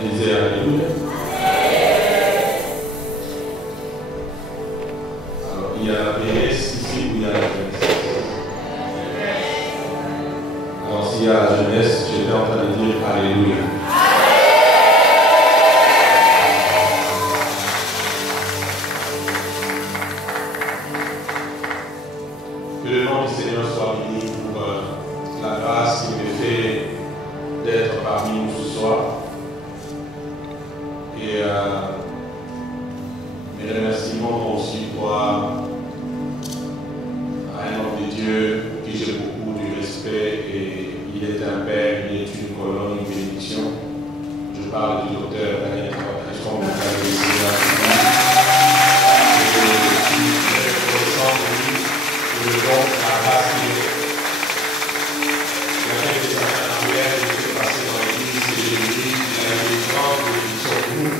Je disais Alléluia. Alors, il y a la vieillesse ici ou il y a la jeunesse. Alors, s'il y a la jeunesse, j'étais en train de dire Alléluia. Que le nom du Seigneur soit béni pour la grâce qu'il me fait d'être parmi nous ce soir. Et mes remerciements vont aussi pour un homme de Dieu pour qui j'ai beaucoup de respect et il est un père, il est une colonne, une bénédiction. Je parle du docteur Daniel Travachon, que je suis très reconnaissant de lui pour le don, la grâce qu'il est. Il y a quelques années en arrière, je suis passé dans l'église et j'ai dit qu'il a eu une grande bénédiction pour nous.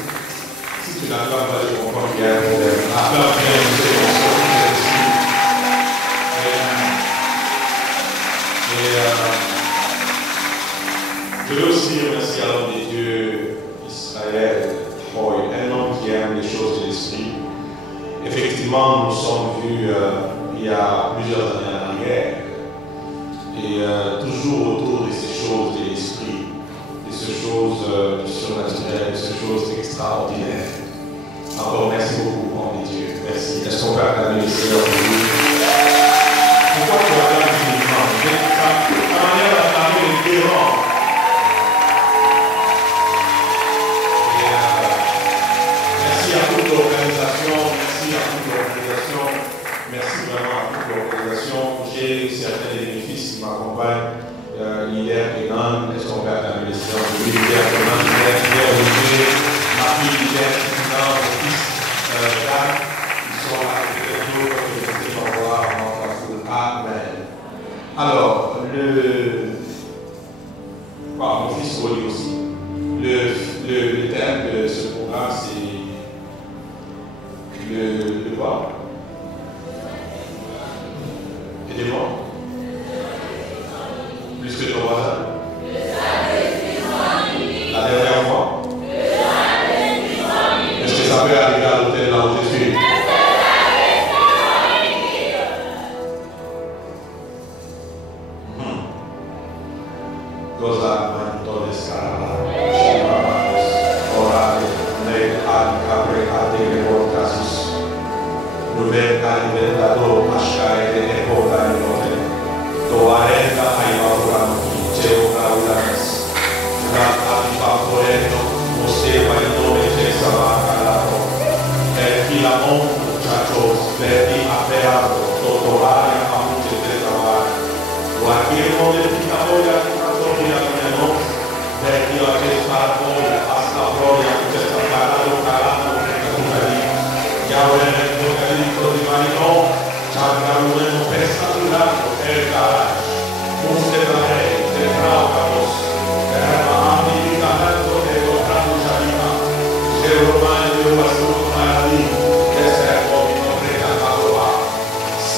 Si tu n'acclames pas, je comprends qu'il y a un problème. Acclame bien, monsieur, on se retrouve ici. Je veux aussi remercier l'homme de Dieu, Israël, un homme qui aime les choses de l'esprit. Effectivement, nous sommes vus il y a plusieurs années en arrière. Et toujours autour de ces choses de l'esprit, de ces choses du surnaturel, de ces choses extraordinaires. Encore merci beaucoup, homme de Dieu. Merci. Est-ce qu'on peut acclamer le Seigneur pour lui? Pourquoi tu acclames uniquement? Ta manière d'acclamer est différente. Merci à toute l'organisation, merci vraiment à toute l'organisation. J'ai certains des bénéfices qui m'accompagnent. Leader Kenan, est-ce qu'on peut acclamer le Seigneur pour lui? Leader Kenan, leader Olivier, ma fille leader Kenan, mon fils Jacques, ils sont là avec nous, comme je vous dis, au revoir, amen. Alors, mon fils Oli aussi. Le thème de ce programme, c'est le quoi? Aidez-moi. Plus que ton voisin. La dernière fois. Est-ce que ça peut arriver à l'hôtel là où je suis?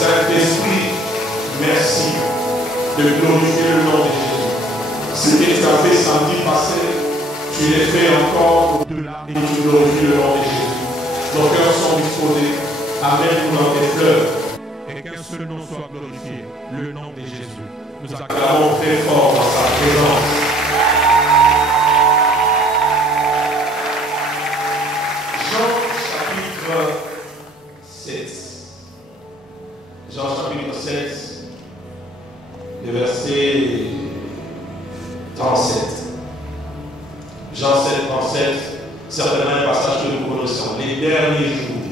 Saint-Esprit, merci de glorifier le nom de Jésus. Ce que tu as fait samedi passé, tu l'as fait encore au-delà et tu glorifies le nom de Jésus. Nos cœurs sont disposés. Amène-nous dans tes fleurs. Et qu'un seul nom soit glorifié, le nom de Jésus. Nous acclamons très fort dans sa présence. Jean chapitre 7. Jean chapitre 7, le verset 37. Jean 7, 37, certainement un passage que nous connaissons. Les derniers jours,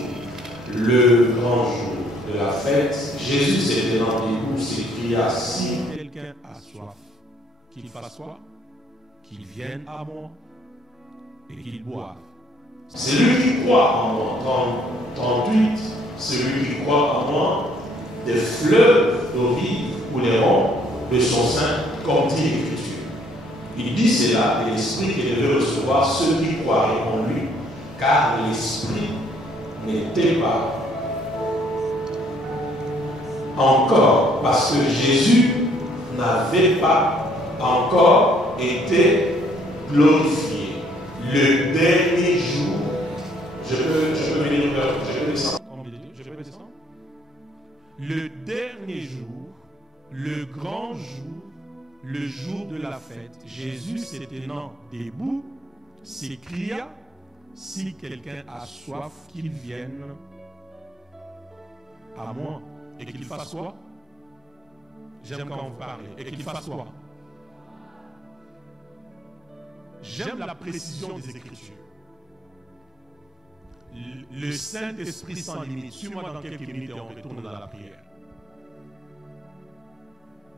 le grand jour de la fête, Jésus s'était rendez-vous, s'écria: si quelqu'un a soif, qu'il fasse quoi? Qu'il vienne à moi et qu'il boive. Celui qui croit en moi, 38, celui qui croit en moi, des fleuves d'eau vive couleront de son sein, comme dit l'Écriture. Il dit cela de l'Esprit qui devait recevoir ceux qui croiraient en lui, car l'Esprit n'était pas encore, parce que Jésus n'avait pas encore été glorifié. le dernier jour, je peux venir vers vous, je peux descendre. Je peux descendre. Le dernier jour, le grand jour, le jour de la fête, Jésus se tenant debout, s'écria, si quelqu'un a soif, qu'il vienne à moi et qu'il fasse quoi? J'aime quand vous parlez. Et qu'il fasse quoi? J'aime la précision des Écritures. Le Saint-Esprit sans limite. Suis-moi dans quelques minutes et on retourne dans la prière.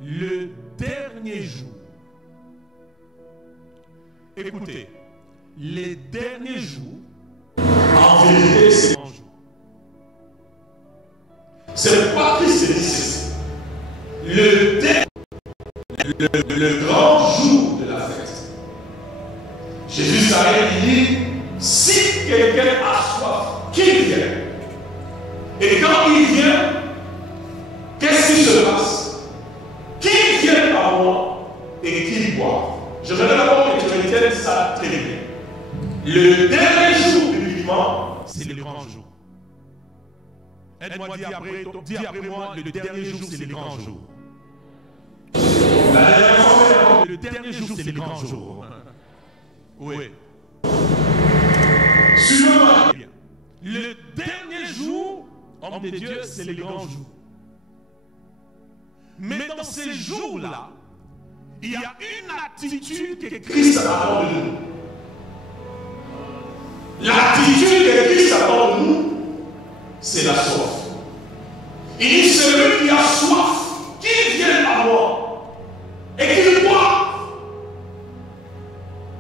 Le dernier jour. Écoutez, les derniers jours, en vérité, c'est un jour. C'est pourquoi Christ dit ceci. Le grand jour de la fête. Jésus s'arrête et dit, si quelqu'un a soif, qu'il vienne. Et quand il vient, qu'est-ce qui se passe? Qu'il vienne à moi et qu'il boive. Je vais d'abord que tu retiennes ça très bien. Le dernier jour du vivant, c'est le grand jour. Aide-moi, dis après moi, le dernier jour, c'est le grand jour. La dernière fois, le dernier jour, c'est le grand jour. Oui. Suivez-moi bien. Le dernier jour, homme de Dieu, c'est le grand jour. Mais dans ces jours-là, il y a une attitude que Christ attend de nous. L'attitude que Christ attend de nous, c'est la soif. Il dit, celui qui a soif, qu'il vienne à moi et qu'il boive.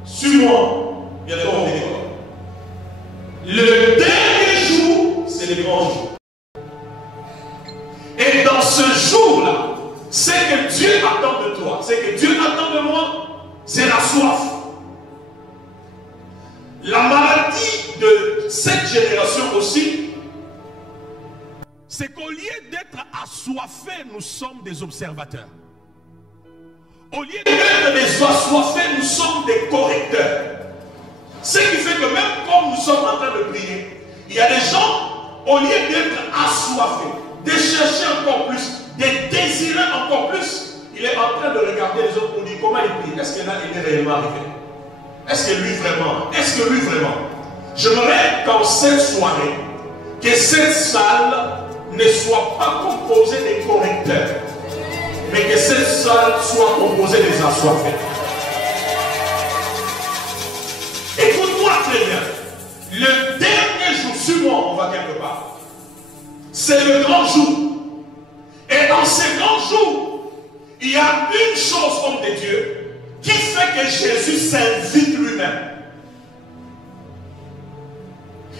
Suis-moi, bientôt on est d'accord. Le dernier jour, c'est le grand jour. Et dans ce jour-là, ce que Dieu attend de toi, ce que Dieu attend de moi, c'est la soif. La maladie de cette génération aussi, c'est qu'au lieu d'être assoiffés, nous sommes des observateurs. Au lieu d'être des assoiffés, nous sommes des correcteurs. Ce qui fait que même comme nous sommes en train de prier, il y a des gens, au lieu d'être assoiffés, de chercher encore plus, de désirer encore plus, il est en train de regarder les autres pour dire comment il prie. Est-ce que là il est réellement arrivé? Est-ce que lui vraiment? Est-ce que lui vraiment? J'aimerais qu'en cette soirée, que cette salle ne soit pas composée des correcteurs, mais que cette salle soit composée des assoiffés. Écoute-moi très bien. Le dernier jour, suis-moi, on va quelque part. C'est le grand jour. Et dans ces grands jours, il y a une chose, homme de Dieu, qui fait que Jésus s'invite lui-même.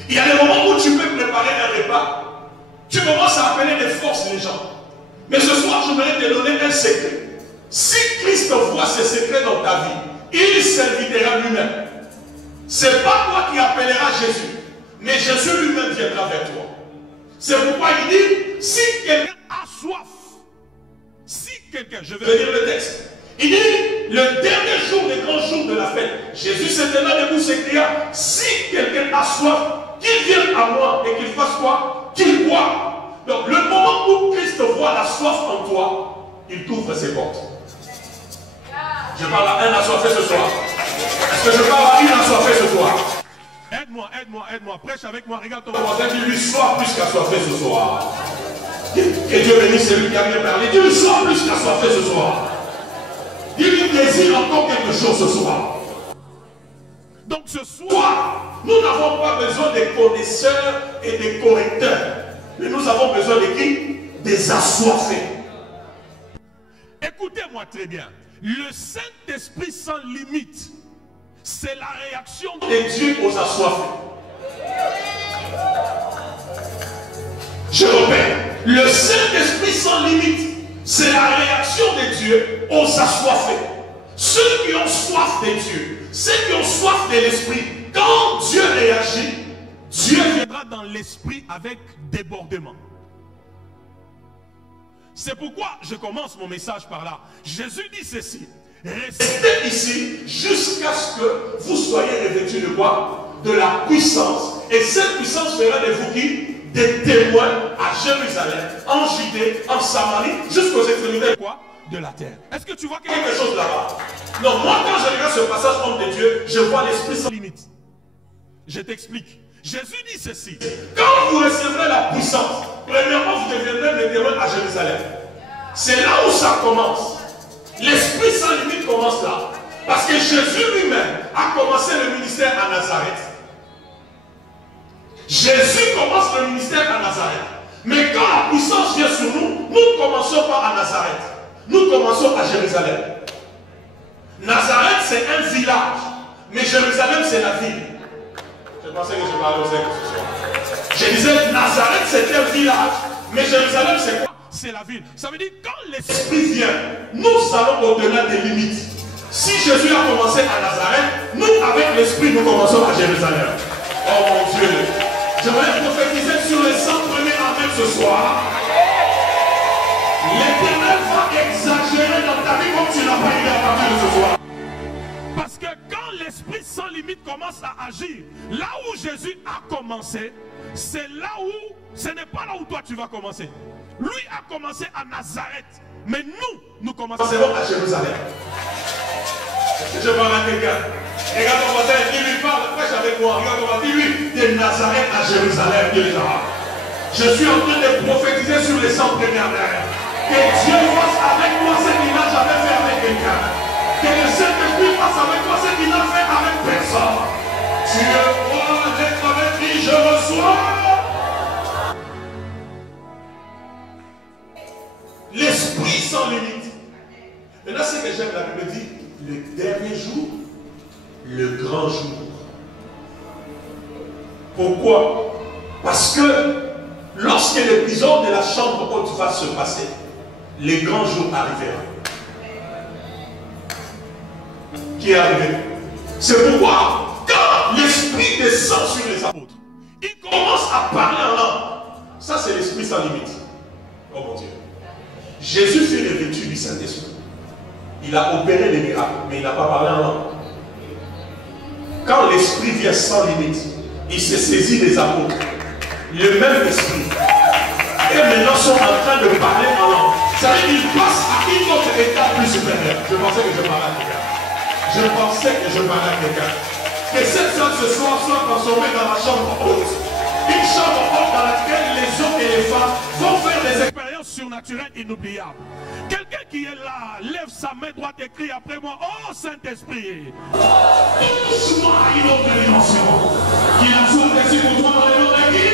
Il y a des moments où tu peux préparer un repas, tu commences à appeler de force les gens. Mais ce soir, je voudrais te donner un secret. Si Christ voit ce secret dans ta vie, il s'invitera lui-même. Ce n'est pas toi qui appelleras Jésus, mais Jésus lui-même viendra vers toi. C'est pourquoi il dit, si quelqu'un a soif, si quelqu'un, je vais lire le texte, il dit, le dernier jour, le grand jour de la fête, Jésus se tenant debout s'écria, si quelqu'un a soif, qu'il vienne à moi et qu'il fasse quoi? Qu'il boive. Donc le moment où Christ voit la soif en toi, il t'ouvre ses portes. Je parle à un assoiffé ce soir. Est-ce que je parle à une assoiffée ce soir? Aide-moi, prêche avec moi, regarde ton voisin, dis-lui, sois plus qu'assoiffé ce soir. Que Dieu bénisse celui qui a bien parlé. Dis-lui, sois plus qu'assoiffé ce soir. Dis-lui, désire encore quelque chose ce soir. Donc ce soir, nous n'avons pas besoin des connaisseurs et des correcteurs. Mais nous avons besoin de qui? Des assoiffés. Écoutez-moi très bien. Le Saint-Esprit sans limite, c'est la réaction de Dieu aux assoiffés. Je répète, le Saint-Esprit sans limite, c'est la réaction de Dieu aux assoiffés. Ceux qui ont soif de Dieu, ceux qui ont soif de l'Esprit, quand Dieu réagit, Dieu viendra dans l'Esprit avec débordement. C'est pourquoi je commence mon message par là. Jésus dit ceci. Restez ici jusqu'à ce que vous soyez revêtus de quoi? De la puissance. Et cette puissance fera de vous qui? Des témoins à Jérusalem, en Judée, en Samarie, jusqu'aux extrémités quoi? De la terre. Est-ce que tu vois quelque chose là-bas? Non, moi quand je regarde ce passage homme de Dieu, je vois l'esprit sans limite. Je t'explique. Jésus dit ceci. Quand vous recevrez la puissance, premièrement vous deviendrez des témoins à Jérusalem. C'est là où ça commence. L'esprit sans limite commence là. Parce que Jésus lui-même a commencé le ministère à Nazareth. Jésus commence le ministère à Nazareth. Mais quand la puissance vient sur nous, nous ne commençons pas à Nazareth. Nous commençons à Jérusalem. Nazareth, c'est un village. Mais Jérusalem, c'est la ville. Je pensais que je parlais aux ailes ce soir. Je disais, Nazareth, c'est un village. Mais Jérusalem, c'est quoi? C'est la ville. Ça veut dire, quand l'Esprit vient, nous allons au-delà des limites. Si Jésus a commencé à Nazareth, nous, avec l'Esprit, nous commençons à Jérusalem. Oh mon Dieu. J'aimerais prophétiser sur les 100 premiers amen ce soir. L'Éternel va exagérer dans ta vie comme tu n'as pas idée à partir de ce soir. Parce que quand l'Esprit sans limite commence à agir, là où Jésus a commencé, c'est là où, ce n'est pas là où toi tu vas commencer. Lui a commencé à Nazareth, mais nous commencerons à Jérusalem. Je parle à quelqu'un. Regarde ton voisin, dis-lui, parle, prêche avec moi. Regarde ton voisin, dis-lui, de Nazareth à Jérusalem, dis-le-là. Je suis en train de prophétiser sur les 100 premières années. Que Dieu fasse avec moi ce qu'il n'a jamais fait avec quelqu'un. Que le Saint-Esprit fasse avec toi ce qu'il n'a fait avec personne. Tu crois d'être avec qui je reçois. L'esprit sans limite. Maintenant, ce que j'aime, la Bible dit, le dernier jour, le grand jour. Pourquoi? Parce que lorsque l'épisode de la chambre haute va se passer, les grands jours arriveront. Qui est arrivé? C'est pourquoi, quand l'esprit descend sur les apôtres, il commence à parler en langue. Ça, c'est l'esprit sans limite. Oh mon Dieu. Jésus fut revêtu du Saint-Esprit. Il a opéré des miracles, mais il n'a pas parlé en langue. Quand l'esprit vient sans limite, il se saisit des apôtres. Le même esprit. Et maintenant sont en train de parler en langue. Ça veut dire qu'ils passent à une autre étape plus supérieure. Je pensais que je parlais à quelqu'un. Je pensais que je parlais à quelqu'un. Que cette salle ce soir soit transformée dans la chambre haute. Une chambre haute dans laquelle les hommes et les femmes vont faire des expériences surnaturelles inoubliables. Quelqu'un qui est là, lève sa main droite et crie après moi, oh Saint-Esprit, pousse-moi à une autre dimension. Qu'il en soit ainsi pour toi dans les noms de qui?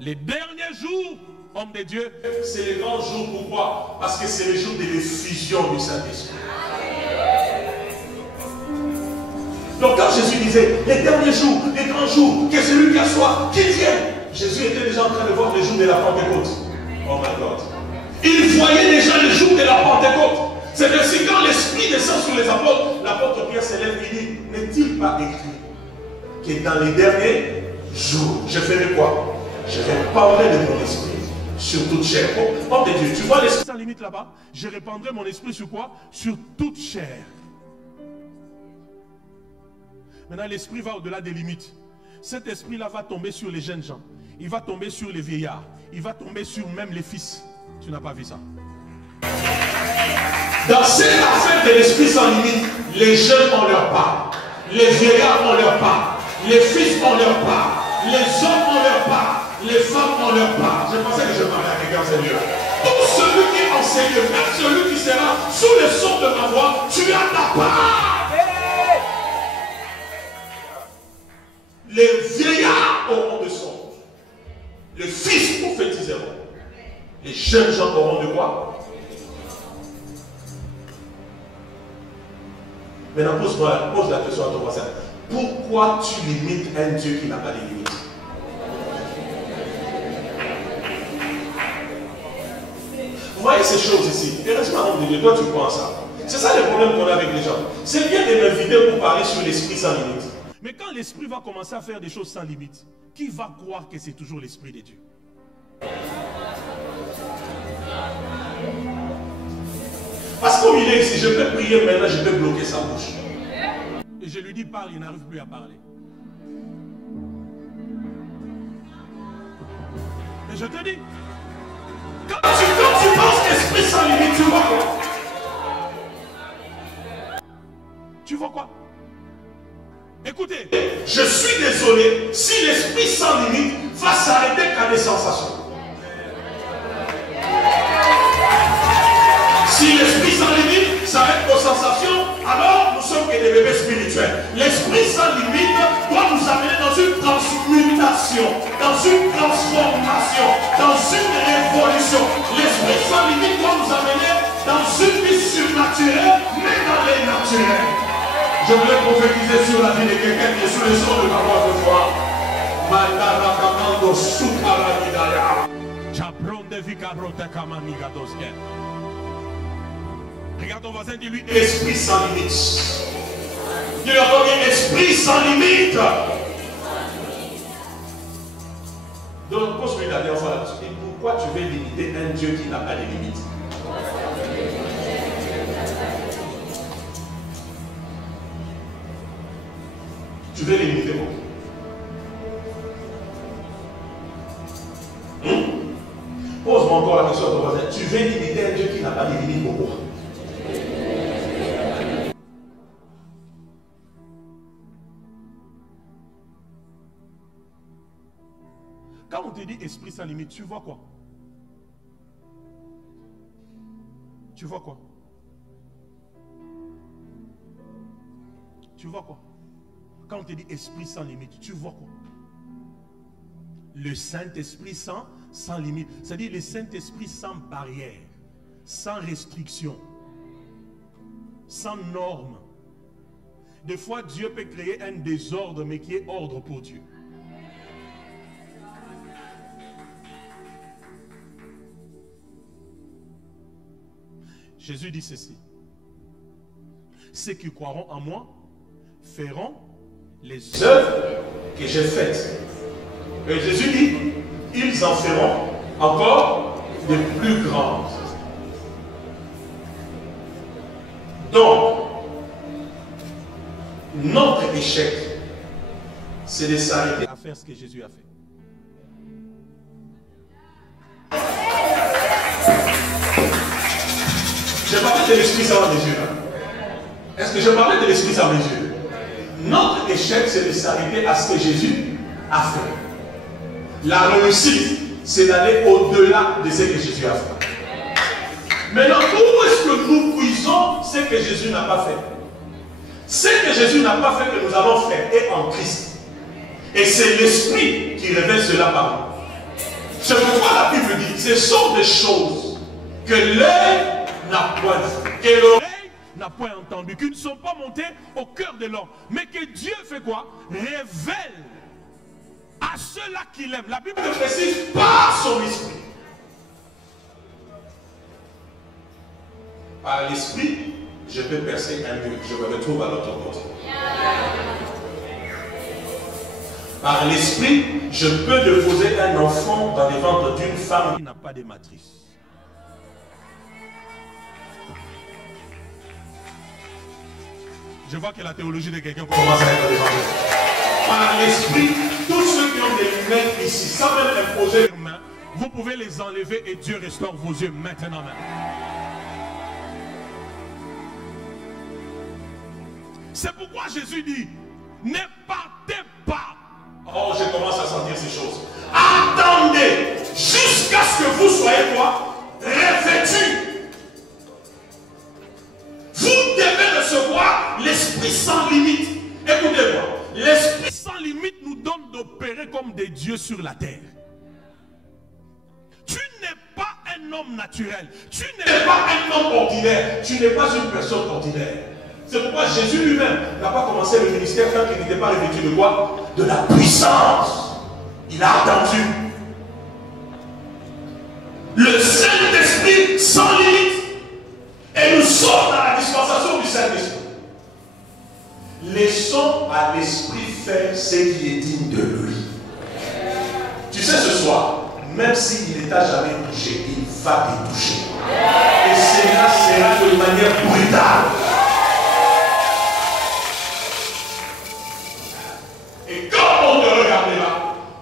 Les derniers jours, homme de Dieu, c'est les grands jours. Pourquoi? Parce que c'est le jour de l'effusion du Saint-Esprit. Donc quand Jésus disait, les derniers jours, les grands jours, que celui qui a soif, qu'il vienne. Jésus était déjà en train de voir le jour de la Pentecôte. Oh my God. Il voyait déjà le jour de la Pentecôte. C'est ainsi quand l'Esprit descend sur les apôtres, l'apôtre Pierre se lève et dit, n'est-il pas écrit que dans les derniers jours, je ferai quoi? Je répandrai de mon esprit sur toute chair. Oh de Dieu, tu vois l'esprit sans limite là-bas? Je répandrai mon esprit sur quoi? Sur toute chair. Maintenant, l'esprit va au-delà des limites. Cet esprit-là va tomber sur les jeunes gens. Il va tomber sur les vieillards. Il va tomber sur même les fils. Tu n'as pas vu ça? Dans cette affaire de l'esprit sans limite, les jeunes ont leur part. Les vieillards ont leur part. Les fils ont leur part. Les hommes ont leur part. Les femmes ont leur part. Je pensais que je parlais à quelqu'un, Seigneur. Tout celui qui enseigne, même celui qui sera sous le son de ma voix, tu as ta part. Les vieillards auront de son. Les fils prophétiseront. Les jeunes gens auront de quoi? Maintenant, pose la question à ton voisin. Pourquoi tu limites un Dieu qui n'a pas de limites? Vous voyez ces choses ici. Heureusement, de Dieu, toi tu crois en ça. C'est ça le problème qu'on a avec les gens. C'est bien de m'inviter pour parler sur l'esprit sans limite. Mais quand l'esprit va commencer à faire des choses sans limite, qui va croire que c'est toujours l'esprit de Dieu? Parce que comme il est ici, je peux prier maintenant, je peux bloquer sa bouche. Et je lui dis parle, il n'arrive plus à parler. Et je te dis, quand tu penses esprit sans limite, tu vois quoi? Tu vois quoi? Écoutez, je suis désolé si l'esprit sans limite va s'arrêter qu'à des sensations. Si l'esprit sans limite s'arrête aux sensations, alors nous sommes que des bébés spirituels. L'esprit sans limite doit nous amener dans une transmutation, dans une transformation, dans une révolution. L'esprit sans limite doit nous amener dans une vie surnaturelle, mais dans les naturels. Je voulais prophétiser sur la vie de quelqu'un qui est sous le son de ma voix de foi. Regarde ton voisin, dis-lui esprit sans limite. Dis-lui encore esprit sans limite. Donc, pose-lui la dernière fois là-dessus. Et pourquoi tu veux limiter un Dieu qui n'a pas de limite? Tu veux limiter mon Pose-moi encore la question à ton voisin. Tu veux limiter un Dieu qui n'a pas de limite, pourquoi? Quand on te dit esprit sans limite, tu vois quoi? Tu vois quoi? Tu vois quoi? Quand on te dit esprit sans limite, tu vois quoi? Le Saint-Esprit sans limite. C'est-à-dire le Saint-Esprit sans barrière, sans restriction, sans normes. Des fois, Dieu peut créer un désordre, mais qui est ordre pour Dieu. Jésus dit ceci. Ceux qui croiront en moi feront les œuvres que j'ai faites. Et Jésus dit, ils en feront encore de plus grandes. Donc, notre échec, c'est de s'arrêter à faire ce que Jésus a fait. J'ai parlé de l'esprit sans mesure. Est-ce que je parlais de l'esprit sans mesure? Notre échec, c'est de s'arrêter à ce que Jésus a fait. La réussite, c'est d'aller au-delà de ce que Jésus a fait. Maintenant, où est-ce que nous puisons ce que Jésus n'a pas fait? Ce que Jésus n'a pas fait, que nous allons faire, est en Christ. Et c'est l'Esprit qui révèle cela par nous. C'est pourquoi la Bible dit, ce sont des choses que l'œil n'a point vu, que l'oreille n'a point entendu, qui ne sont pas montées au cœur de l'homme, mais que Dieu fait quoi? Révèle à ceux-là qui l'aiment. La Bible précise par son esprit. Par l'esprit, je peux percer un mur, je me retrouve à l'autre côté. Par l'esprit, je peux déposer un enfant dans les ventres d'une femme qui n'a pas de matrice. Je vois que la théologie de quelqu'un commence à être défendue. Par l'esprit, tous ceux qui ont des lunettes ici, sans même imposer leurs mains, vous pouvez les enlever et Dieu restaure vos yeux maintenant même. C'est pourquoi Jésus dit, ne partez pas. Oh, je commence à sentir ces choses. Attendez jusqu'à ce que vous soyez quoi? Revêtus. Vous devez recevoir l'esprit sans limite. Écoutez-moi. L'esprit sans limite nous donne d'opérer comme des dieux sur la terre. Tu n'es pas un homme naturel. Tu n'es pas un homme ordinaire. Tu n'es pas une personne ordinaire. C'est pourquoi Jésus lui-même n'a pas commencé le ministère tant qu'il n'était pas revêtu de quoi? De la puissance. Il a attendu. Le Saint-Esprit sans limite. Et nous sommes dans la dispensation du Saint-Esprit. Laissons à l'Esprit faire ce qui est digne de lui. Tu sais, ce soir, même s'il ne t'a jamais touché, il va te toucher. Et cela sera de manière brutale. Et quand on te regardera,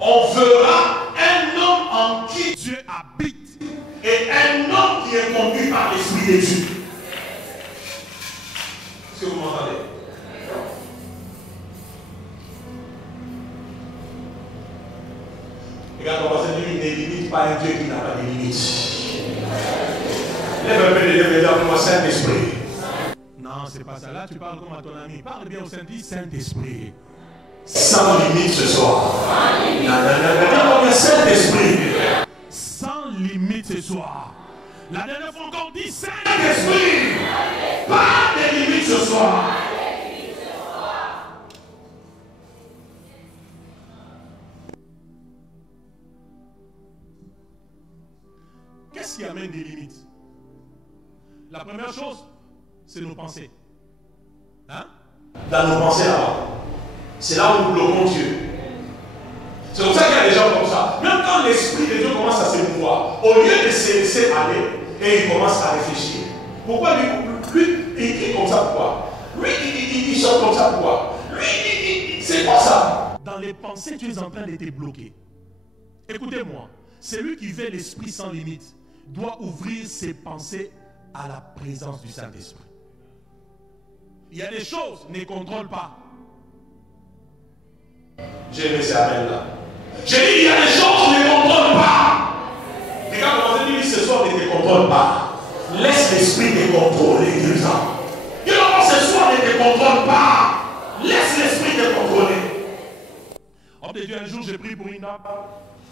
on verra un homme en qui Dieu habite et un homme qui est conduit par l'Esprit de Dieu. Est-ce que vous m'entendez? Regarde, on va se dire, il ne limite pas un Dieu qui n'a pas de limites. Lève un peu les lèvres et dis moi Saint-Esprit. Non, c'est pas ça. Là, tu parles comme à ton ami. Parle bien au Saint-Esprit. Sans limite ce soir. Non, Saint-Esprit. Sans limite ce soir. La dernière fois encore dit Saint-Esprit. Pas de limite ce soir. Qu'est-ce qui amène des limites? La première chose, c'est nos pensées. Hein? Dans nos pensées là-bas. C'est là où nous bloquons Dieu. C'est pour ça qu'il y a des gens comme ça. Même quand l'Esprit de Dieu commence à se mouvoir, au lieu de se laisser aller, et il commence à réfléchir. Pourquoi lui il dit comme ça, pourquoi? Lui, il sort comme ça, pourquoi? Lui, c'est quoi ça? Dans les pensées, tu es en train d'être bloqué. Écoutez-moi, celui qui veut l'Esprit sans limite doit ouvrir ses pensées à la présence du Saint-Esprit. Il y a des choses qu'il ne contrôle pas. J'ai aimé ces amens-là. J'ai dit, il y a des choses qu'on ne contrôle pas. Regarde, on va dire, ce soir, ne te contrôle pas. Laisse l'Esprit te contrôler, Dieu. Il dit, ce soir, ne te contrôle pas. Laisse l'Esprit te contrôler. Homme de Dieu, un jour, j'ai prié pour une dame.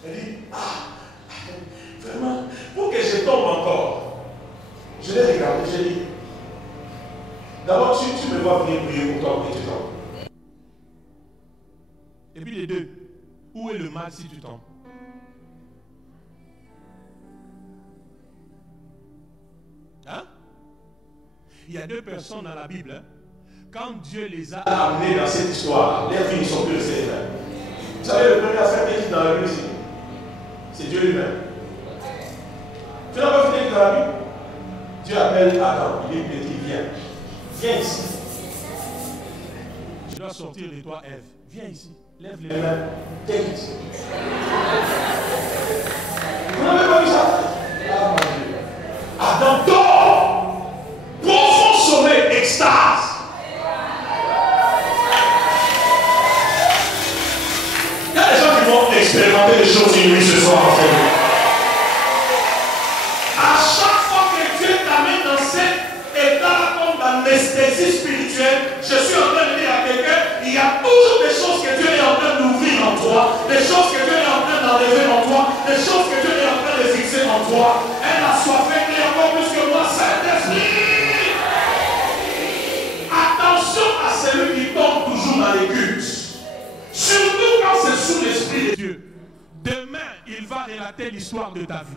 Elle dit, vraiment, pour que je tombe encore, je l'ai regardé, j'ai dit, d'abord, tu me vois venir prier pour toi, et tu tombes. Et puis les deux, où est le mal si tu tombes? Hein? Il y a deux personnes dans la Bible, hein? Quand Dieu les a amenés dans cette histoire, leurs vies ne sont plus le Seigneur. Vous savez, le premier affaire qui est dans la Bible ici, c'est Dieu lui-même. Tu n'as pas vu dans la Bible? Dieu appelle Adam, il lui dit, viens ici. Je dois sortir de toi, Ève. Viens ici. Lève les mains. Viens ici. Vous n'avez pas vu ça? Ah, mon Dieu. Adam dort. Profond sommeil, extase. Il y a des gens qui vont expérimenter des choses inouïes ce soir en fait. À chaque fois que Dieu t'amène dans cet état comme d'anesthésie spirituelle, je suis en train de dire à quelqu'un, il y a toujours des choses que Dieu est en train d'ouvrir en toi, des choses que Dieu est en train d'enlever en toi, des choses que Dieu est en train de fixer en toi. Elle a soifé encore plus que moi, Saint-Esprit. Attention à celui qui tombe toujours dans les cultes. Surtout quand c'est sous l'Esprit de Dieu. Demain, il va relater l'histoire de ta vie.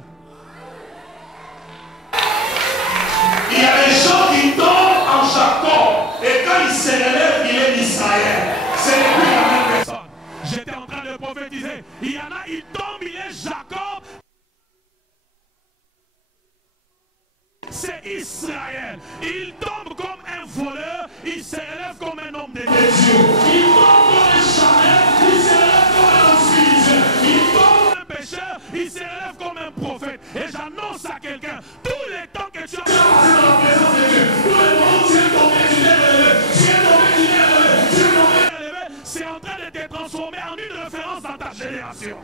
Il y a des gens qui tombent en Jacob et quand ils se relèvent, il est d'Israël. C'est lui la même personne. J'étais en train de prophétiser. Il y en a, il tombe, il est Jacob. C'est Israël. Il tombe comme un voleur, il se relève comme un homme de Dieu. Il tombe comme un chanel, il se relève comme un homme spirituel. Il tombe comme un pécheur, il se relève comme un prophète. Et j'annonce à quelqu'un, tous les temps que tu as passé dans la présence de Dieu, tous les moments où tu es tombé, tu t'es relevé, tu es tombé, tu t'es relevé, tu es tombé, tu t'es relevé, c'est en train de te transformer en une référence dans ta génération.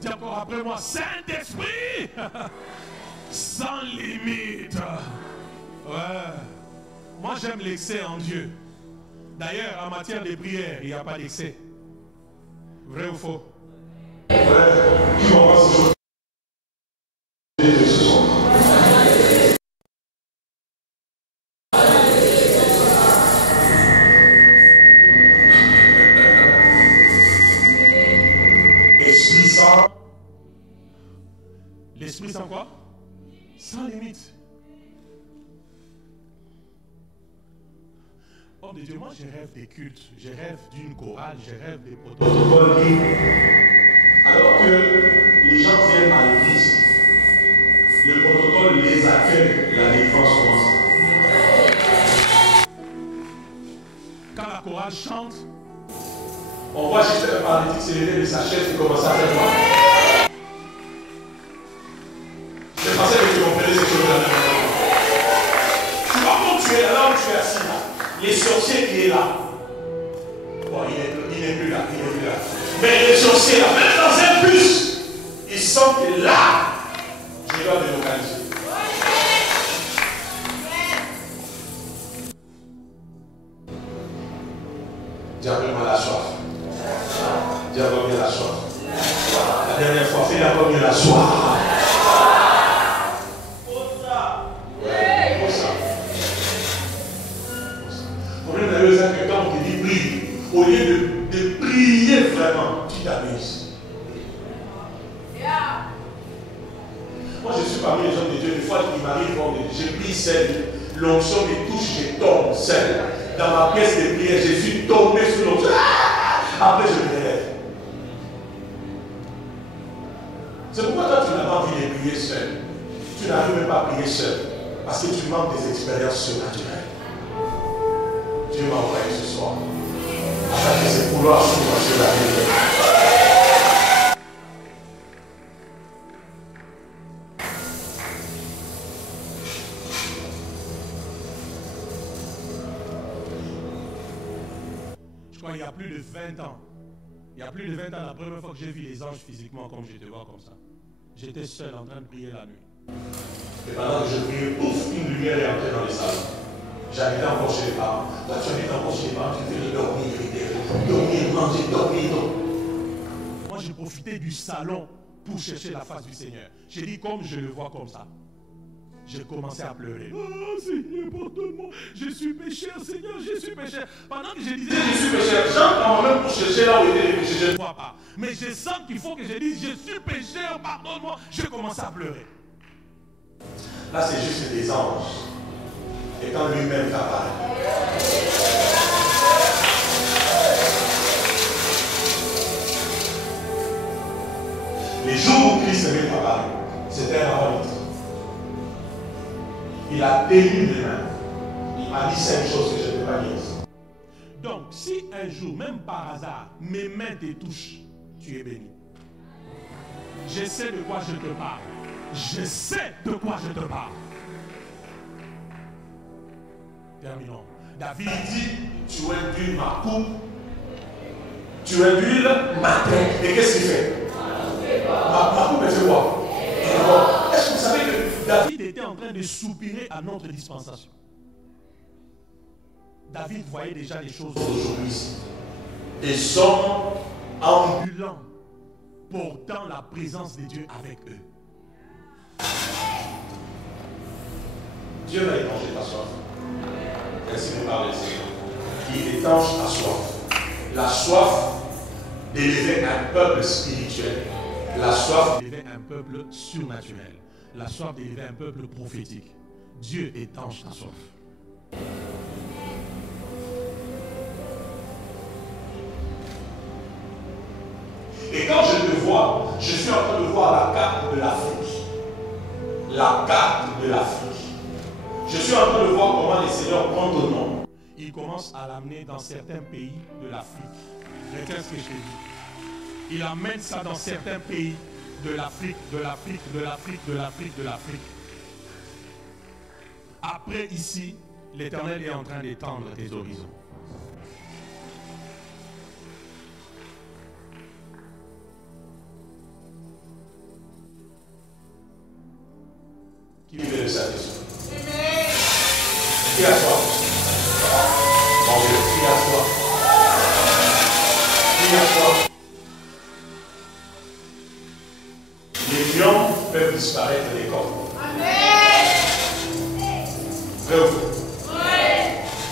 Dis encore après moi, Saint-Esprit, sans limite. Ouais. Moi j'aime l'excès en Dieu. D'ailleurs, en matière de prière, il n'y a pas d'excès. Vrai ou faux? Ouais. Qui va pas se ce soir? Esprit Saint. L'Esprit sans quoi? Sans limite. Homme de Dieu, moi je rêve des cultes, je rêve d'une chorale, je rêve des protocoles. Alors que les gens viennent à l'église, le protocole les accueille, la défense commence. Quand la chorale chante, on voit juste un paralytique se lever de sa chaise et commencer à faire quoi? Je pensais que tu comprenais ces choses-là. Tu vois, quand tu es là où tu es assis là, les sorciers qui est là. Bon, il n'est plus là, il n'est plus là. Mais les sorciers là, même dans un bus, ils sentent que là, je dois délocaliser. Dis encore la soif. Dis encore bien la soif. La dernière fois, fais encore bien la soif. Ouais, pour ça. Le problème d'ailleurs, c'est que quand on te dit prie, au lieu de prier vraiment, tu t'amuses. Moi, je suis parmi les hommes de Dieu. Des fois, il m'arrive, je prie seul, l'onction me touche, je tombe seul. Dans ma pièce de prière, je suis tombé sous l'onction. Après, je me relève. C'est pourquoi toi, tu n'as pas envie de prier seul. Tu n'arrives même pas à prier seul. Parce que tu manques des expériences surnaturelles. Dieu m'a envoyé ce soir. Afin que ses couloirs s'ouvrent sur la vie. je crois qu'il y a plus de 20 ans. Il y a plus de 20 ans, la première fois que j'ai vu les anges physiquement comme je te vois comme ça. J'étais seul en train de prier la nuit. Et pendant que je priais, ouf, une lumière est entrée dans les salons. J'habitais encore chez les parents. Toi, tu habites encore chez les parents, tu fais dormir, manger, dormir. Moi, j'ai profité du salon pour chercher la face du Seigneur. J'ai dit, comme je le vois comme ça. J'ai commencé à pleurer. Oh Seigneur, pardonne-moi. Je suis pécheur, Seigneur, je suis pécheur. Pendant que je disais, je suis pécheur, j'entre en moi-même pour chercher là où était le péché. Je ne vois pas. Mais je sens qu'il faut que je dise, je suis pécheur, pardonne-moi. Je commence à pleurer. Là, c'est juste des anges. Et quand lui-même t'apparaît. Les jours où Christ m'est apparu, c'était un aventurier. Il a tenu mes mains. Il m'a dit 5 choses que je ne peux pas dire. Donc, si un jour, même par hasard, mes mains te touchent, tu es béni. Je sais de quoi je te parle. Je sais de quoi je te parle. Terminons. David dit, tu induis ma coupe, tu induis ma tête. Et qu'est-ce qu'il fait? Ma coupe, elle fait quoi? Est-ce que vous savez que David était en train de soupirer à notre dispensation? David voyait déjà les choses aujourd'hui. Des hommes ambulants portant la présence de Dieu avec eux. Dieu va étanger ta soif. Ainsi me parle le Seigneur. Il étanche ta soif. La soif d'élever un peuple spirituel. La soif d'élever un peuple surnaturel. La soif d'élever un peuple prophétique. Dieu étanche ta soif. Et quand je te vois, je suis en train de voir la carte de l'Afrique. La carte de l'Afrique. Je suis en train de voir comment les seigneurs prennent ton nom. Il commence à l'amener dans certains pays de l'Afrique. Retiens ce que je te dis. Il amène ça dans certains pays de l'Afrique, de l'Afrique, de l'Afrique, de l'Afrique, de l'Afrique. Après ici, l'Éternel est en train d'étendre tes horizons. Qui vivait de sa question? Qui a soif? Mon Dieu, qui a soif? Qui a soif? Les lions peuvent disparaître des corps. Vrai ou faux?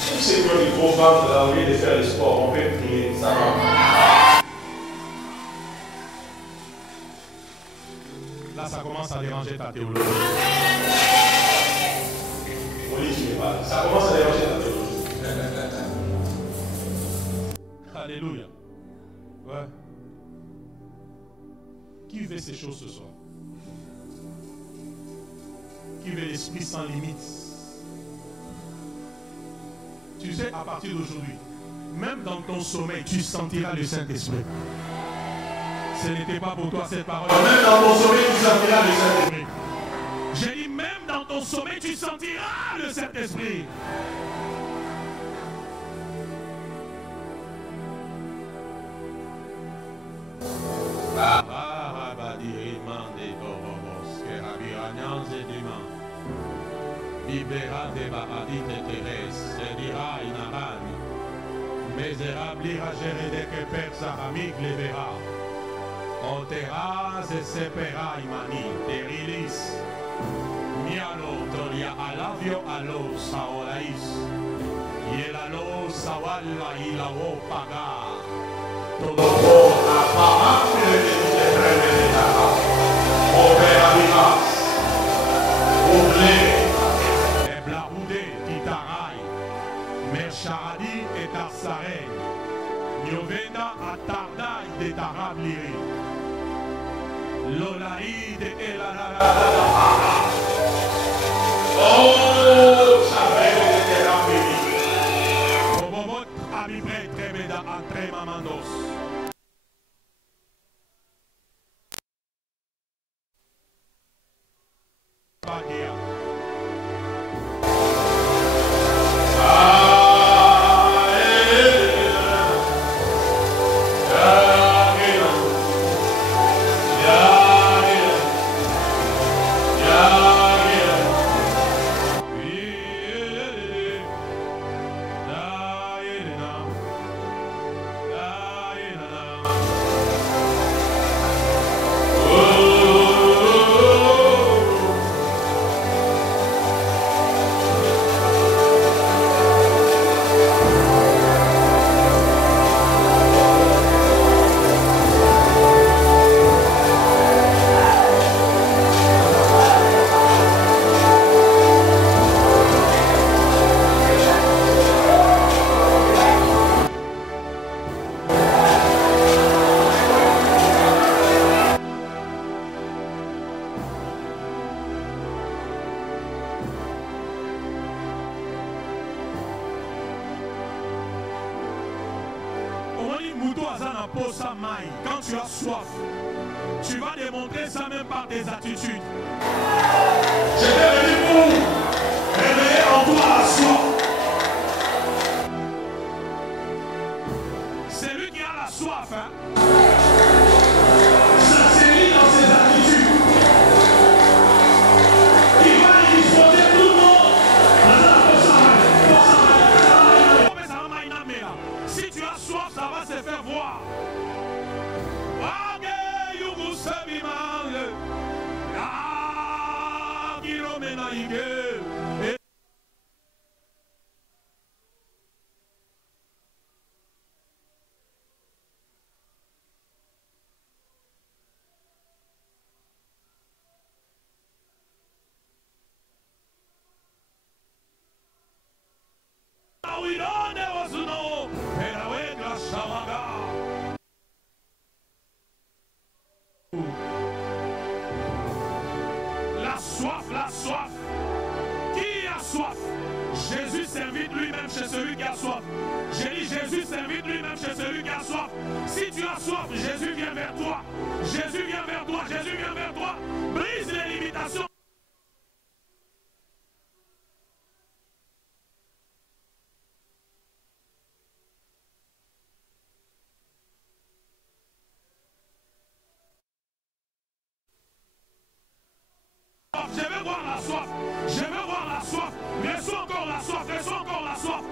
Tous ces lions du gros ventre là, au lieu de faire le sport, on peut prier, ça va. Là, ça commence à déranger ta théologie. Ça commence à déranger ta théologie. alléluia. Ouais. Qui veut ces choses ce soir? Qui veut l'esprit sans limite? Tu sais, à partir d'aujourd'hui, même dans ton sommeil, tu sentiras le Saint-Esprit. Ce n'était pas pour toi cette parole. Même dans ton sommeil, tu sentiras le Saint-Esprit. J'ai dit, même dans ton sommeil, tu sentiras le Saint-Esprit. Libera de Baradite Thérèse, et dira in Arami, Misérable ira gérer que persa amig le verra. On terra se sepera imani, terilis, miano toria alavio alo saolais, yelalo sawalla ilao paga, todo apagame de revenera, opera vivas, oublé. Charadi et Tarsaren, Nyovena Atardai de Tarabliri, Lolaï de Elanara. Oh, Chabelle de Terabili. Momot Abibre Trebeda Entre Mamandos. Bagia. Quand tu as soif, tu vas démontrer ça même par tes attitudes. Je t'ai venu pour réveiller en toi la soif. C'est lui qui a la soif. Hein? Ça s'est mis dans ses attitudes. Il va disposer tout le monde. Si tu as soif, ça va se faire voir. La soif. Qui a soif? Jésus s'invite lui-même chez celui qui a soif. J'ai dit Jésus s'invite lui-même chez celui qui a soif. Si tu as soif, Jésus vient vers toi. Jésus vient vers toi. Jésus vient vers toi. Brise les limitations. Je veux voir la soif. Je veux voir la soif. Laissons encore la soif. Laissons encore la soif.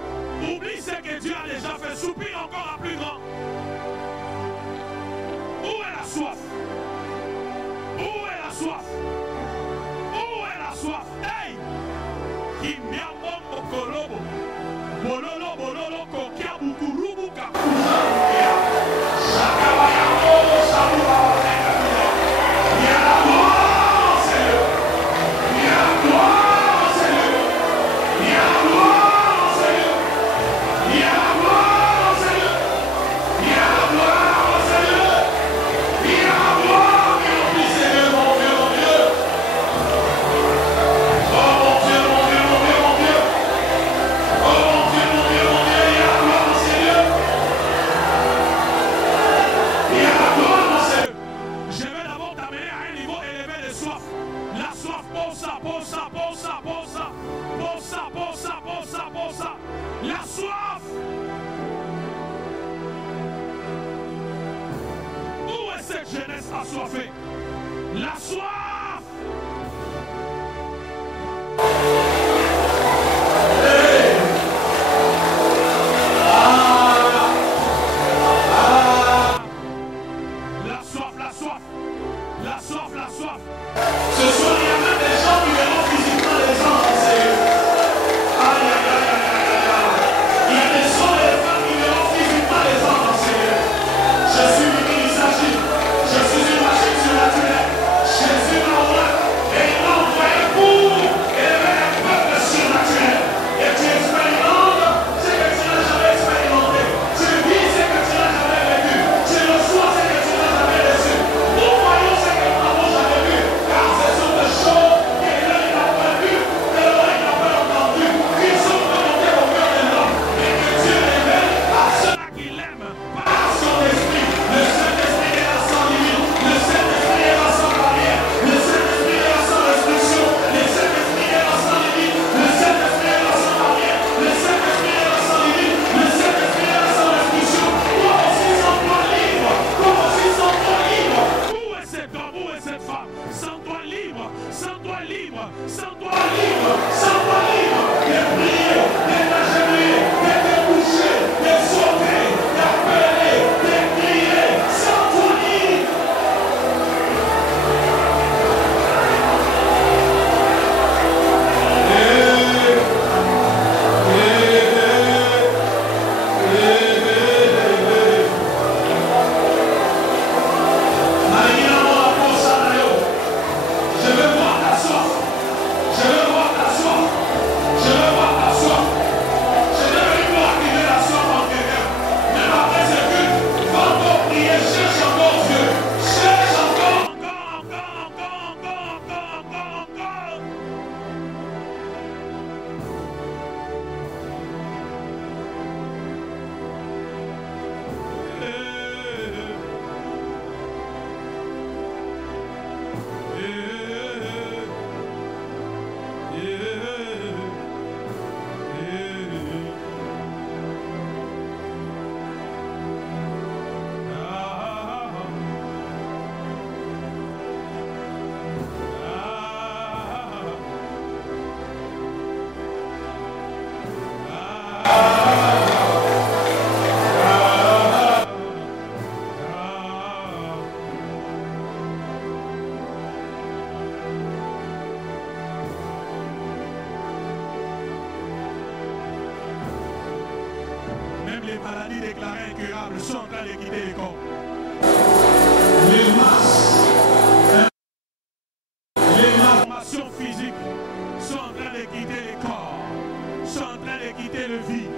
Oublie ce que Dieu a déjà fait. Soupire encore à plus grand. Où est la soif? Où est la soif? Où est la soif? Hey! Qui m'a bombo kolobo. Bololo bololo kokia bukurubu kakusa. Shakabayamo saluwa. La soif. Où est cette jeunesse assoiffée? La soif. La soif, la soif. La soif, la soif. Ce soir, il y a même des gens qui verront physiquement les gens en Seigneur. Aïe, aïe, aïe, aïe, aïe, aïe. Il y a des hommes et des femmes qui verront physiquement les gens en Seigneur. Je suis une initiative. Je suis une machine surnaturelle. Jésus m'a ouvert et il m'a envoyé pour élever un peuple surnaturel. Et tu expérimentes ce que tu n'as jamais expérimenté. Tu vis ce que tu n'as jamais vécu. Tu reçois ce que tu n'as jamais reçu. Nous voyons ce que nous n'avons jamais vu. Car ce sont des choses que l'œil n'a pas vues, que l'oreille n'a pas entendues, qui sont remontées au cœur de l'homme. Et que Dieu révèle à ceux-là qui l'aiment par son esprit. Le Saint-Esprit est là sans limite. Le Saint-Esprit est là sans barrière. Le Saint-Esprit est là sans restriction. Le Saint-Esprit est là sans limite. Le Saint-Esprit est là sans barrière. Le Saint-Esprit est là sans limite. Le Saint-Esprit est là sans restriction. Toi aussi sens-toi libre. Toi aussi sens-toi libre. Où est cet homme? Où est cette femme? Sens-toi libre. Sens-toi libre. Sens-toi Libre, sens-toi libre. De prier, de t'agenouiller, de te coucher, de sauter, d'appeler, de crier. Sens-toi libre. Je veux voir ta soif. Je veux voir ta soif. Je veux voir ta soif. Je ne veux pas activer la soif en quelqu'un. Même après ce culte, va encore prier, cherche encore Dieu. Cherche encore. encore. Même les maladies déclarées incurables sont en train de quitter les corps. Les masses. Les malformations physiques sont en train de quitter les corps, sont en train de quitter le vie.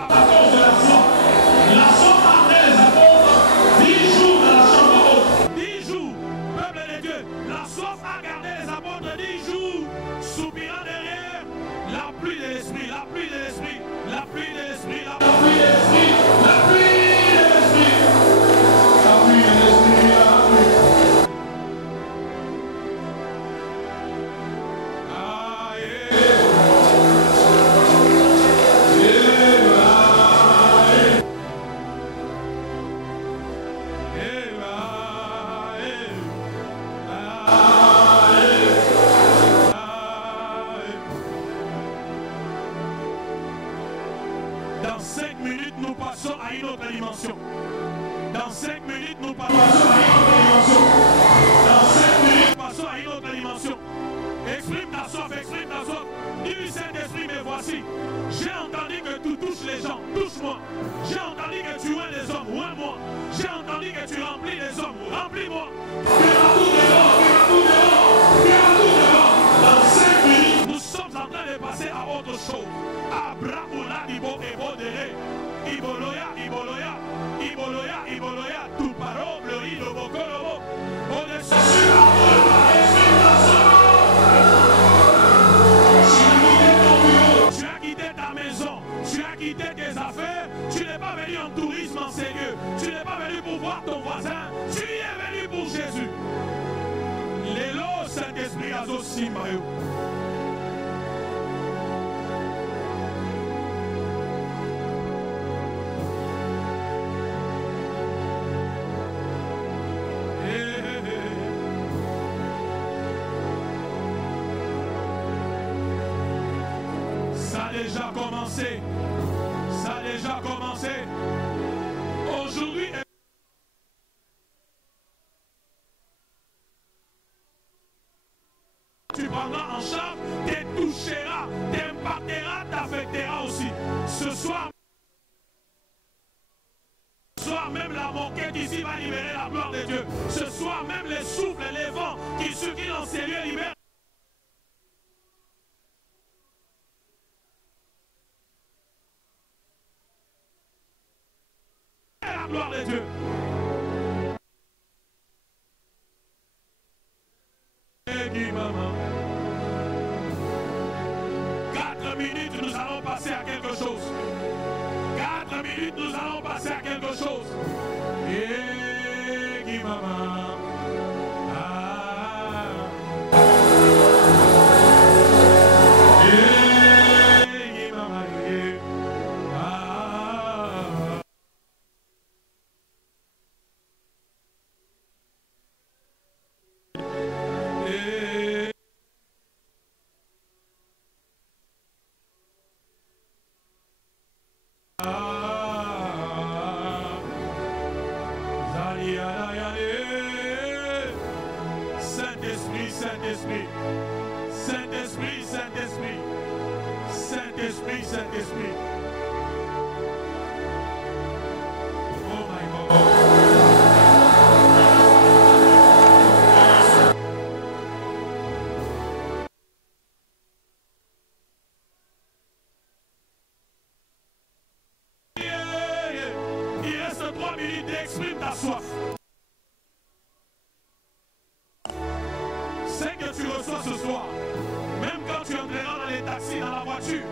À cause de la soif. Simbayo. Ça a déjà commencé. Ça a déjà commencé. Aujourd'hui, tu prendras en charge, tu toucheras, t'impacteras, t'affecteras aussi. Ce soir même la moquette ici va libérer la gloire de Dieu. Ce soir même les souffles, les vents qui circulent en sérieux libèrent la gloire de Dieu. Maman. 4 minutes, nous allons passer à quelque chose. 4 minutes, nous allons passer à quelque chose. Et maman. Saint-Esprit, Saint-Esprit, Saint-Esprit, Saint-Esprit, Saint-Esprit, Saint-Esprit. Oh my God. Il reste 3 minutes, exprime ta soif. C'est que tu reçois ce soir. Même quand tu entreras dans les taxis, dans la voiture,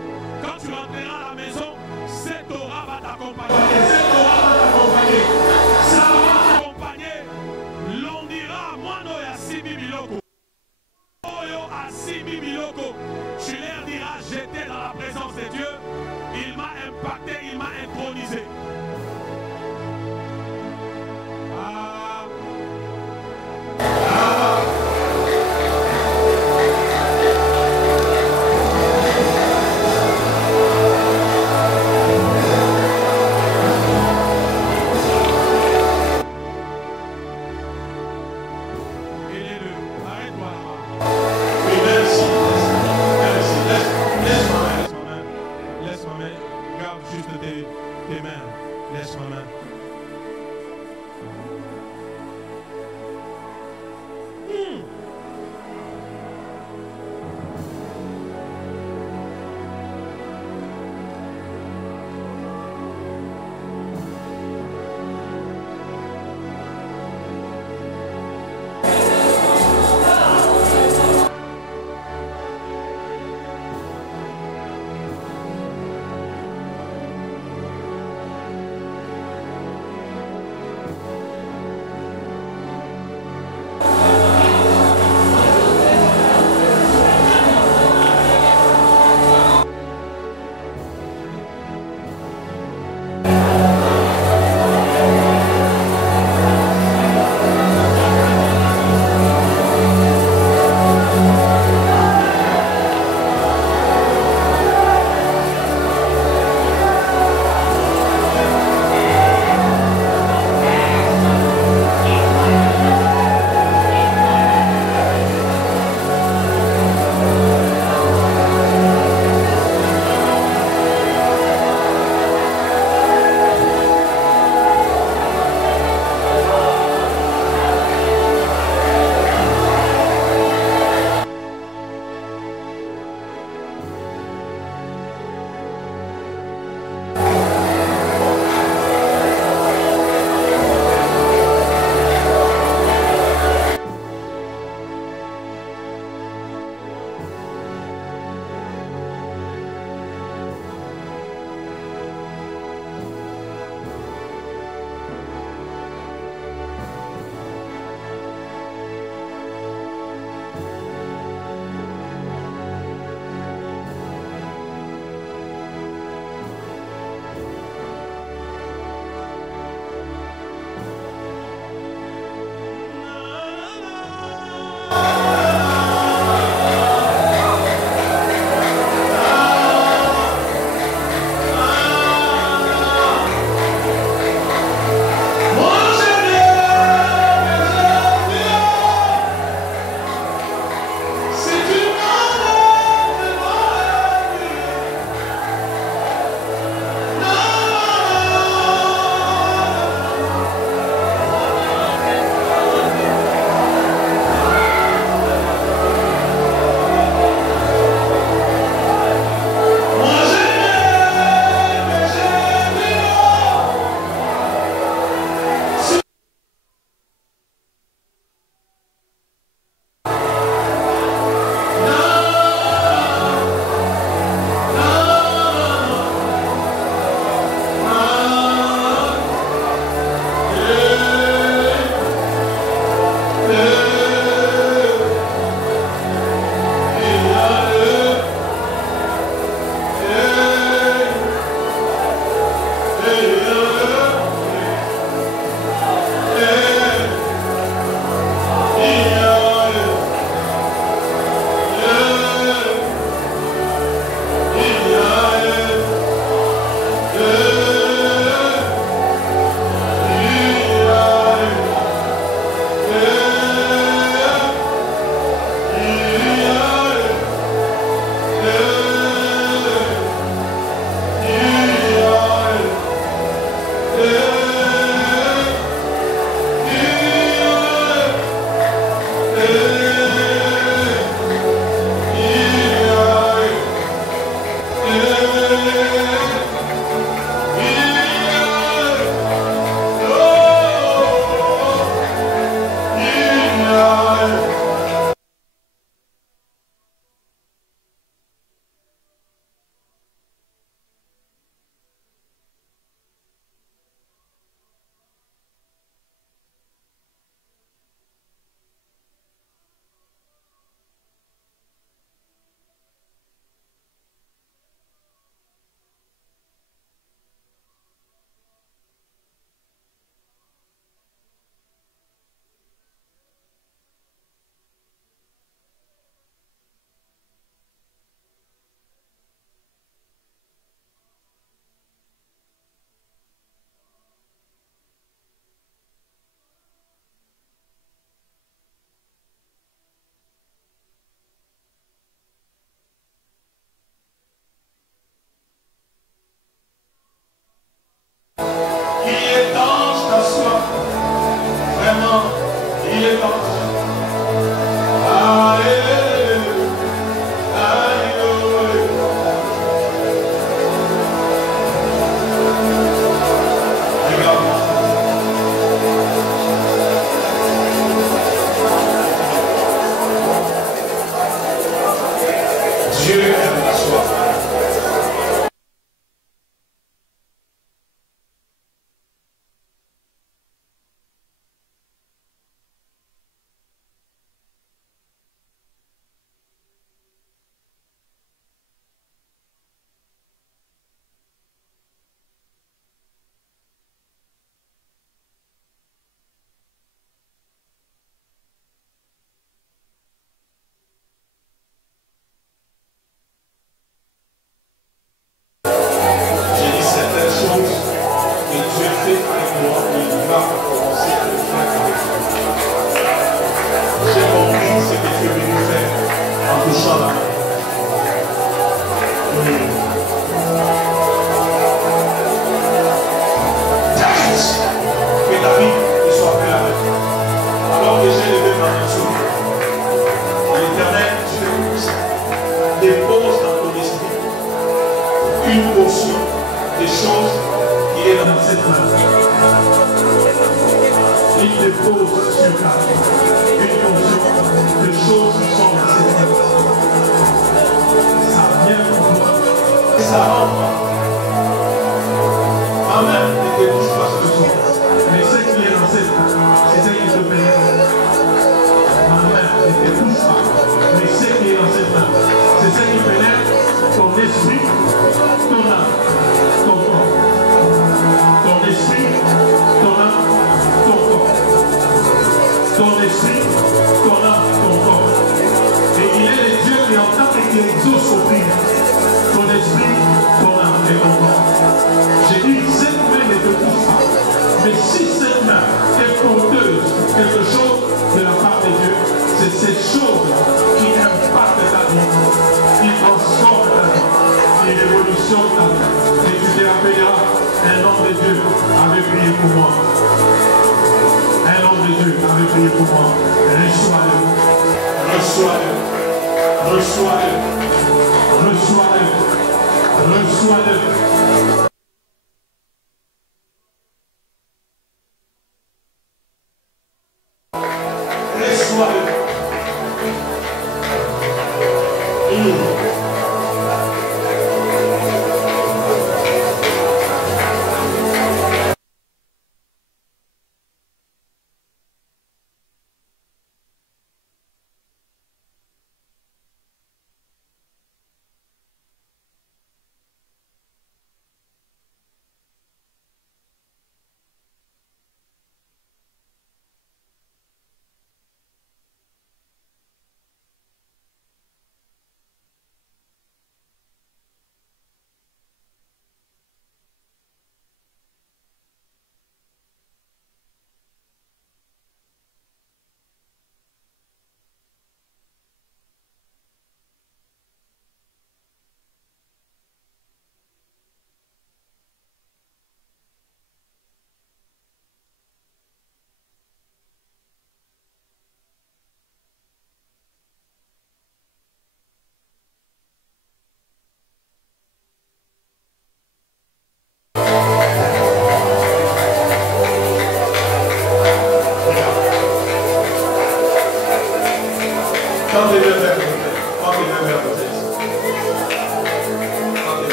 quand tu rentreras à la maison, cette aura va t'accompagner. Cette aura va t'accompagner. Ça va t'accompagner. L'on dira, moi, no yasibi biloko. Oyo asibi biloko. Tu leur diras, j'étais dans la présence de Dieu. Il m'a impacté, il m'a intronisé.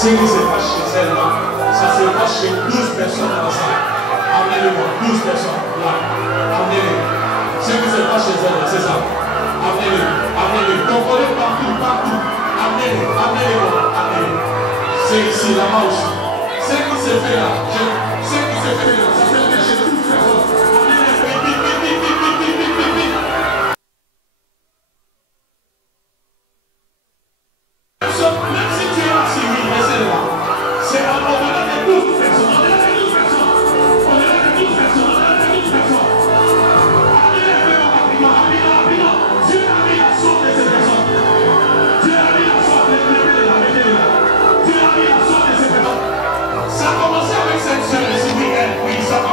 Ce qui se passe chez elle là, ça se passe chez 12 personnes dans la salle. Amenez-le-moi, 12 personnes là. Amenez-le. Ce qui se passe chez elle là, c'est ça. Amenez-le, amenez-le. Comprenez partout, partout. Amenez-le, amenez-le, amenez-le. C'est ici, là-bas aussi. Ce qui se fait là, ce qui se fait là, ça se fait chez 12 personnes. Même si tu es là, civil, restez là. C'est au-delà de 12 personnes. Au-delà de 12 personnes. Au-delà de 12 personnes. Au-delà de 12 personnes. Amenez-le rapidement, rapidement. Dieu a mis la sorte de ces personnes. Dieu a mis la sorte de ces personnes. Dieu a mis la sorte de ces personnes. Ça a commencé avec cette sœur ici, oui, ça va.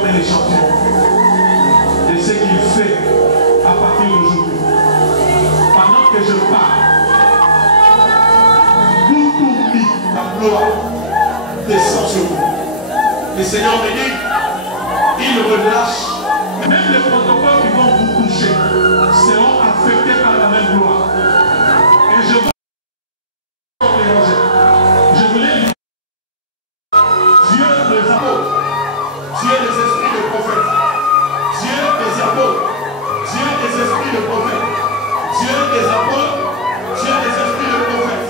l'homme est le champion de ce qu'il fait à partir d'aujourd'hui. Pendant que je parle, la gloire descend sur vous. Le Seigneur me dit, il relâche. Même les protocoles qui vont vous toucher seront affectés par la même gloire. Et je veux mélanger. Je voulais dire, Dieu des apôtres, Dieu des esprits de prophètes, Dieu des apôtres, Dieu des esprits de prophètes, Dieu des apôtres, Dieu des esprits de prophètes.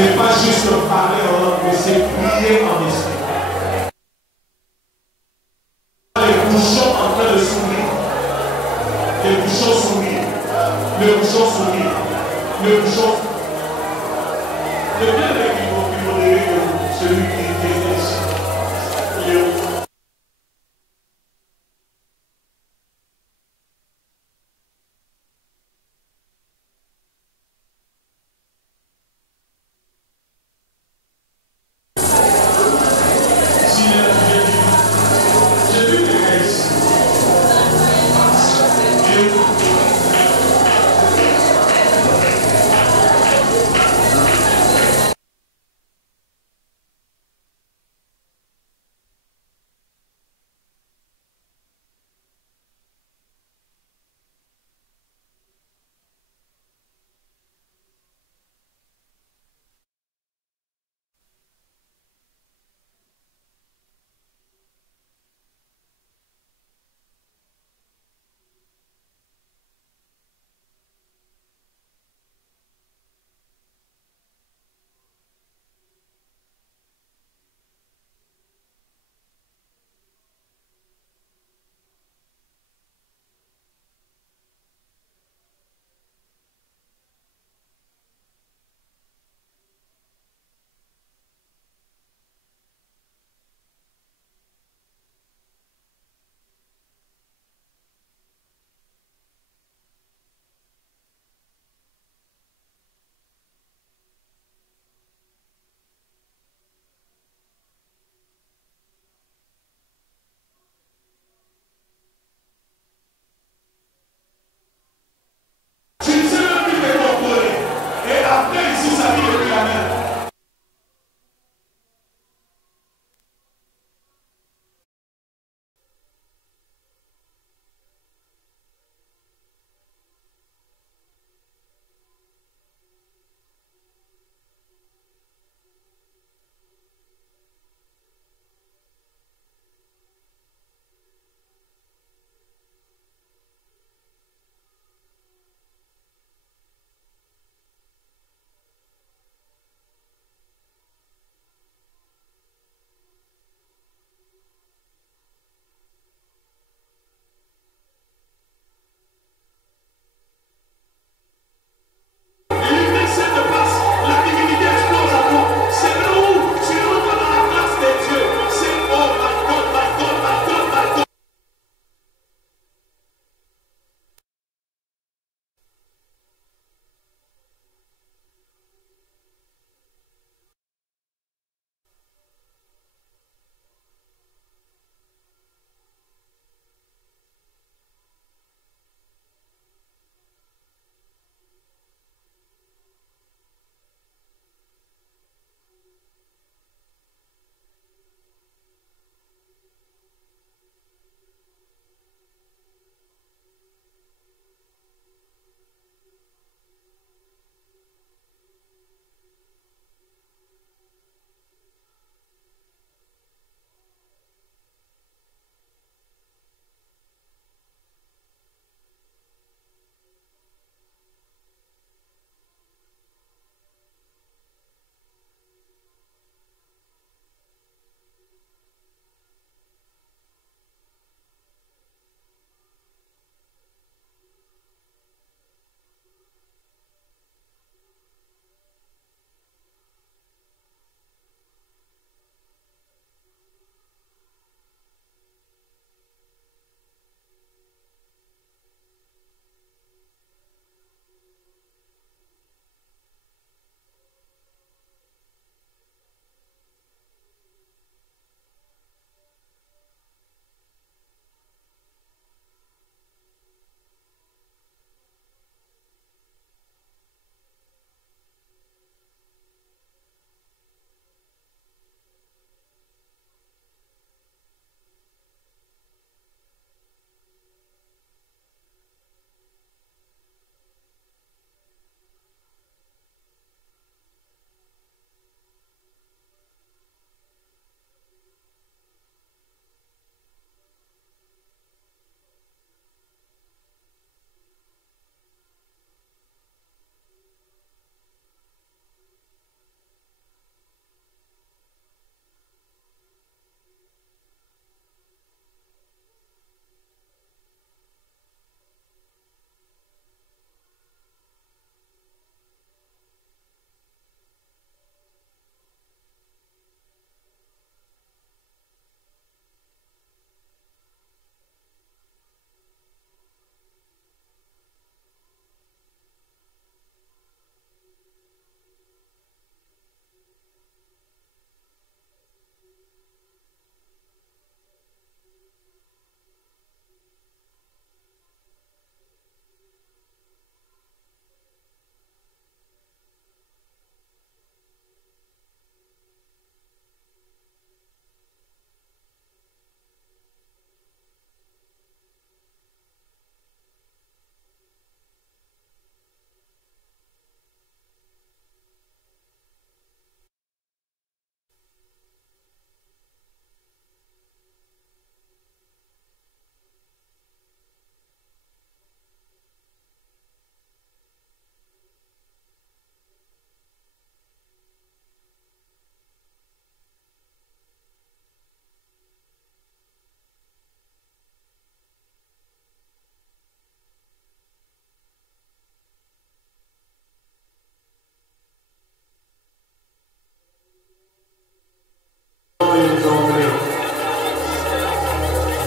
n'est pas juste parler en langue, mais c'est prier en esprit. Les bouchons en train de sourire. Les bouchons sourire. Le bouchon sourire. Le bouchon. Le bien avec qui modéré que celui qui est ici.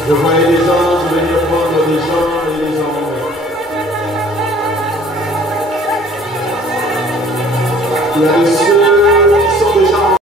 Je voyais des gens venir prendre des gens et les emmener. Il y a des